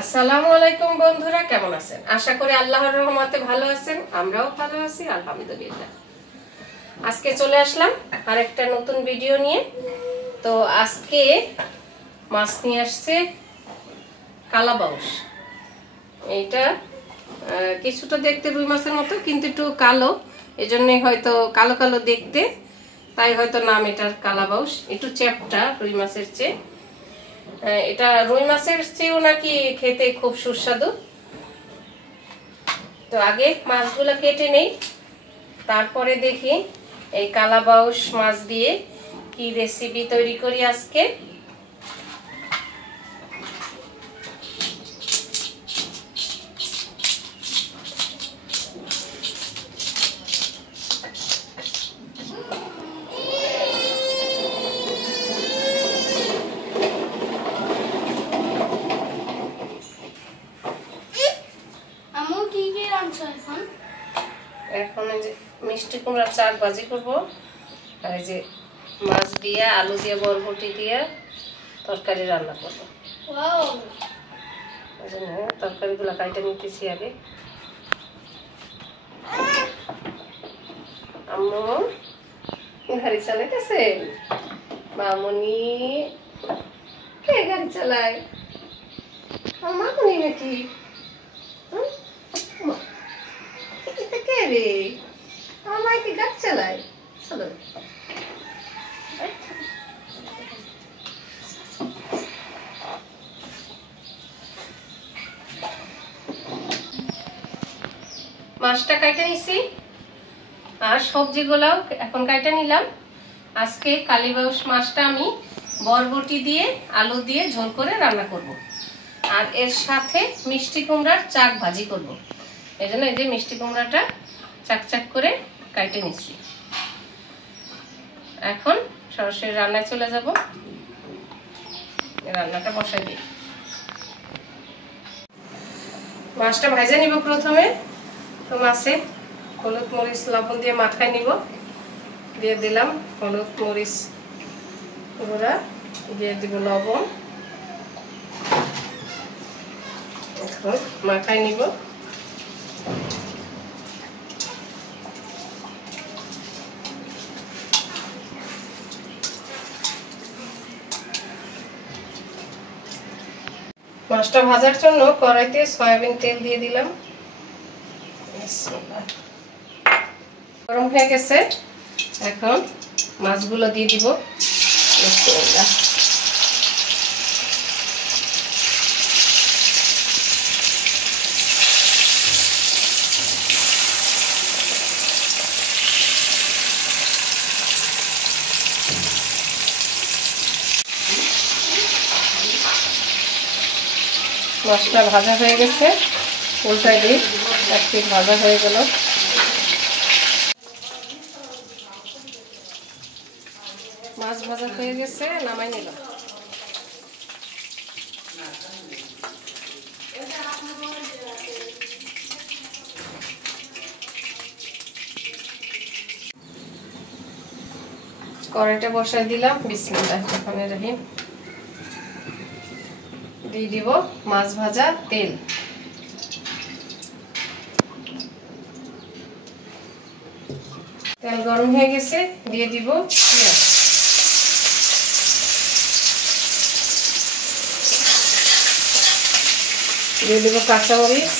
আসসালামু আলাইকুম বন্ধুরা, কেমন আছেন? আশা করি আল্লাহর রহমতে ভালো আছেন। আমরাও ভালো আছি আলহামদুলিল্লাহ। আজকে চলে আসলাম আরেকটা নতুন ভিডিও নিয়ে। তো আজকে মাছ নিয়ে আসছে কালাবাউস। এইটা কিছুটা দেখতে রুই মাছের মতো, কিন্তু একটু কালো, এজন্যই হয়তো কালো কালো দেখতে, তাই হয়তো নাম এটার কালাবাউস। একটু চ্যাপ্টা রুই মাছের চেয়ে। এটা রুই মাছের চেয়েও নাকি খেতে খুব সুস্বাদু। তো আগে মাছগুলো কেটে নেই, তারপরে দেখি এই কালাবাউস মাছ দিয়ে কি রেসিপি তৈরি করি আজকে। এখন এই যে মিষ্টি কুমড়ার চাক ভাজি করবো, আর এই যে মাছ দিয়ে আলু দিয়ে বরবটি দিয়ে তরকারি রান্না করবো। ওই জন্য তরকারিগুলো কাইটে নিতেছি আগে। আম্মু গাড়ি চালাইতেছে? মামুনি কে গাড়ি চালায়? মামুনি নাকি? কে রে? আমার মাই কি গাড়ি চালায়? চলো মাছটা কাইটে নিছি, আর সবজিগুলাও এখন কাইটে নিলাম। আজকে কালীবাউস মাছটা আমি বরবটি দিয়ে আলু দিয়ে ঝোল করে রান্না করব, আর এর সাথে মিষ্টি কুমড়ার চাক ভাজি করব। এই জন্য এই যে মিষ্টি কুমড়াটা চাক চাক করে কাইটে নিচ্ছি। এখন সরাসরি রান্নায় চলে যাব। রান্নাটা বসাই দিই। মাছটা ভাজা নিব প্রথমে। তো মাছে হলুদ মরিচ লবণ দিয়ে মাখায় নিব। দিয়ে দিলাম হলুদ মরিচ গুঁড়া, দিয়ে দিব লবণ। এখন মাখায় নিব। মাছটা ভাজার জন্য কড়াইতে সয়াবিন তেল দিয়ে দিলাম। গরম হয়ে গেছে, এখন মাছগুলো দিয়ে দিব। মাছটা ভাজা হয়ে গেছে, উল্টাই দিই। এক পিঠ ভাজা হয়ে গেল। মাছ ভাজা হয়ে গেছে, নামাই নিলাম। কড়াইটা বসাই দিলাম। বিসমিল্লাহির রহমানির রহিম। দিয়ে দিব মাছ ভাজা তেল। তেল গরম হয়ে গেছে, দিয়ে দিব পেঁয়াজ। দিয়ে দিব কাঁচামরিচ।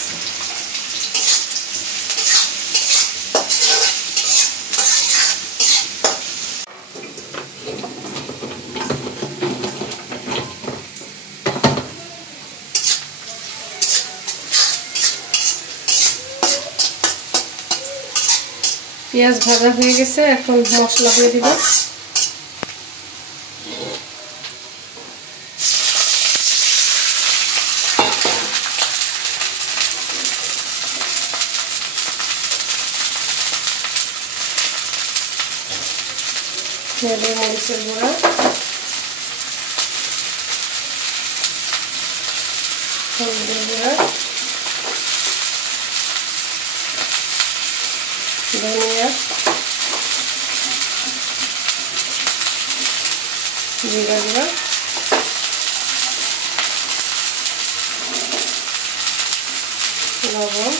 পেঁয়াজ ভাজা হয়ে গেছে, এখন মশলা দিয়ে দিব। মরিচের গুঁড়া, হলুদের গুঁড়া, ধনিয়া, জিরা গুঁড়া, লবণ,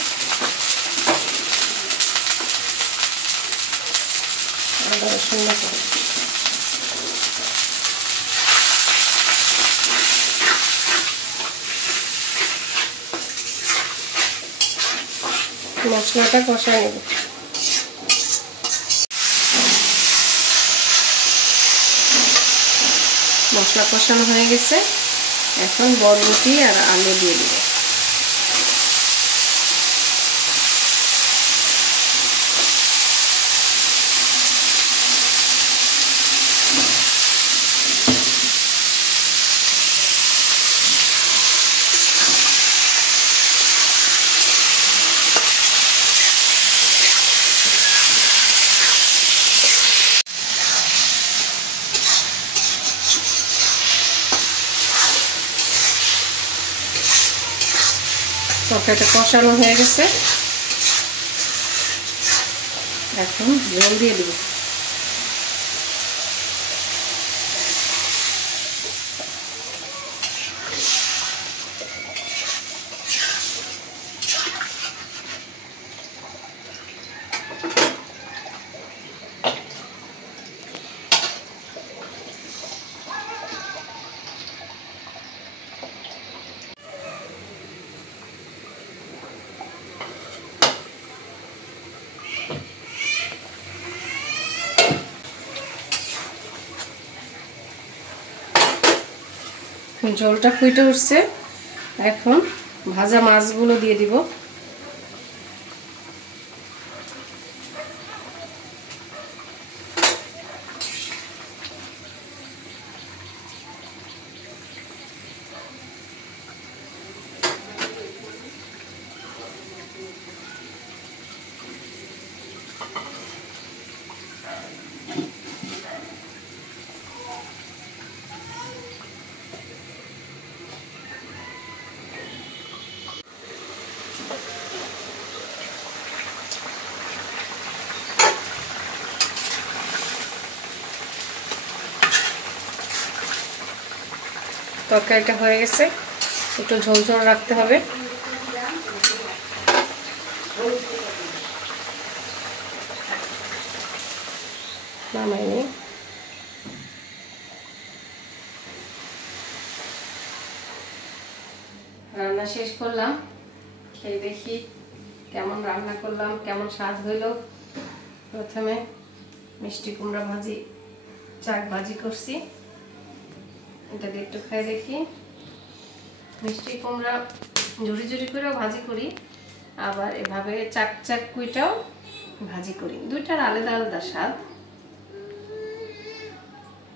আদা রসুন বাটা, মশলাটা কষায় নেব। মশলা কষানো হয়ে গেছে, এখন বরবটি আর আলু দিয়ে দিব। তরকারিটা কষানো হয়ে গেছে, এখন জল দিয়ে দিব। জলটা ফুটে উঠছে, এখন ভাজা মাছগুলো দিয়ে দিব। তরকারিটা হয়ে গেছে, একটু ঝোল ঝোল রাখতে হবে। নামাই নিই। রান্না শেষ করলাম, খেয়ে দেখি কেমন রান্না করলাম, কেমন স্বাদ হইল। প্রথমে মিষ্টি কুমড়া ভাজি, চাক ভাজি করছি, এটা দিয়ে একটু খাই দেখি। মিষ্টি কুমড়া ঝুড়ি ঝুড়ি করেও ভাজি করি, আবার এভাবে চাক চাক কুইটাও ভাজি করি, দুইটার আলাদা আলাদা স্বাদ।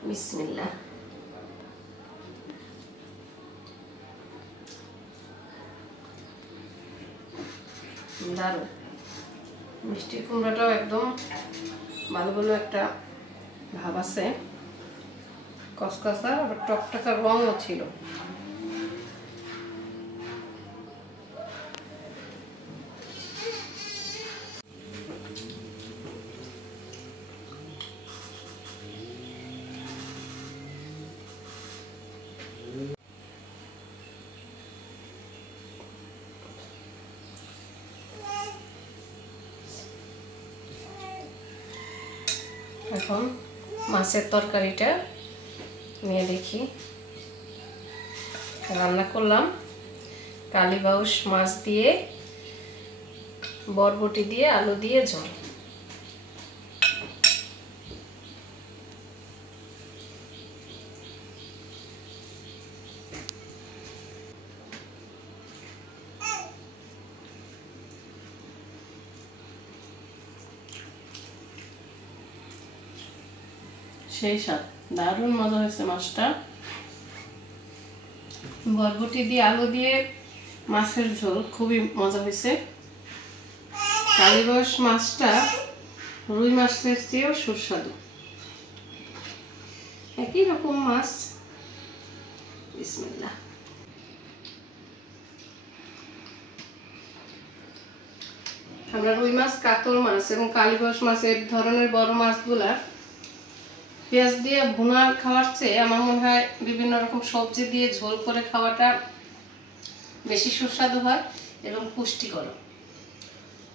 বিসমিল্লাহ। দারুণ, মিষ্টি কুমড়াটাও একদম ভালো ভালো একটা ভাব আছে, কসকসা, আবার টকটকা রঙও ছিল। এখন মাছের তরকারিটা নিয়ে দেখি। রান্না করলাম কালীবাউস মাছ দিয়ে, বরবটি দিয়ে, আলু দিয়ে ঝোল। সেই স্বাদ, দারুণ মজা হয়েছে মাছটা। বরবটি দিয়ে আলু দিয়ে মাছের ঝোল খুবই মজা হয়েছে। কালীবাউস মাছটা রুই মাছের চেয়েও সুস্বাদু, একই রকম মাছ। বিসমিল্লাহ। আমরা রুই মাছ, কাতল মাছ এবং কালীবাউস মাছের ধরনের বড় মাছগুলা পেঁয়াজ দিয়ে ভুনা খাওয়ার চেয়ে আমার মনে হয় বিভিন্ন রকম সবজি দিয়ে ঝোল করে খাওয়াটা বেশি সুস্বাদু হয় এবং পুষ্টিকর।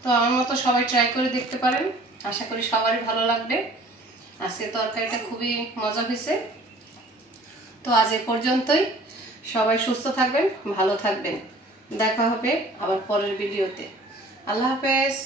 তো আমার মতো সবাই ট্রাই করে দেখতে পারেন, আশা করি সবারই ভালো লাগবে। আজকে তরকারিটা খুবই মজা হয়েছে। তো আজ এ পর্যন্তই, সবাই সুস্থ থাকবেন, ভালো থাকবেন, দেখা হবে আবার পরের ভিডিওতে। আল্লাহ হাফেজ।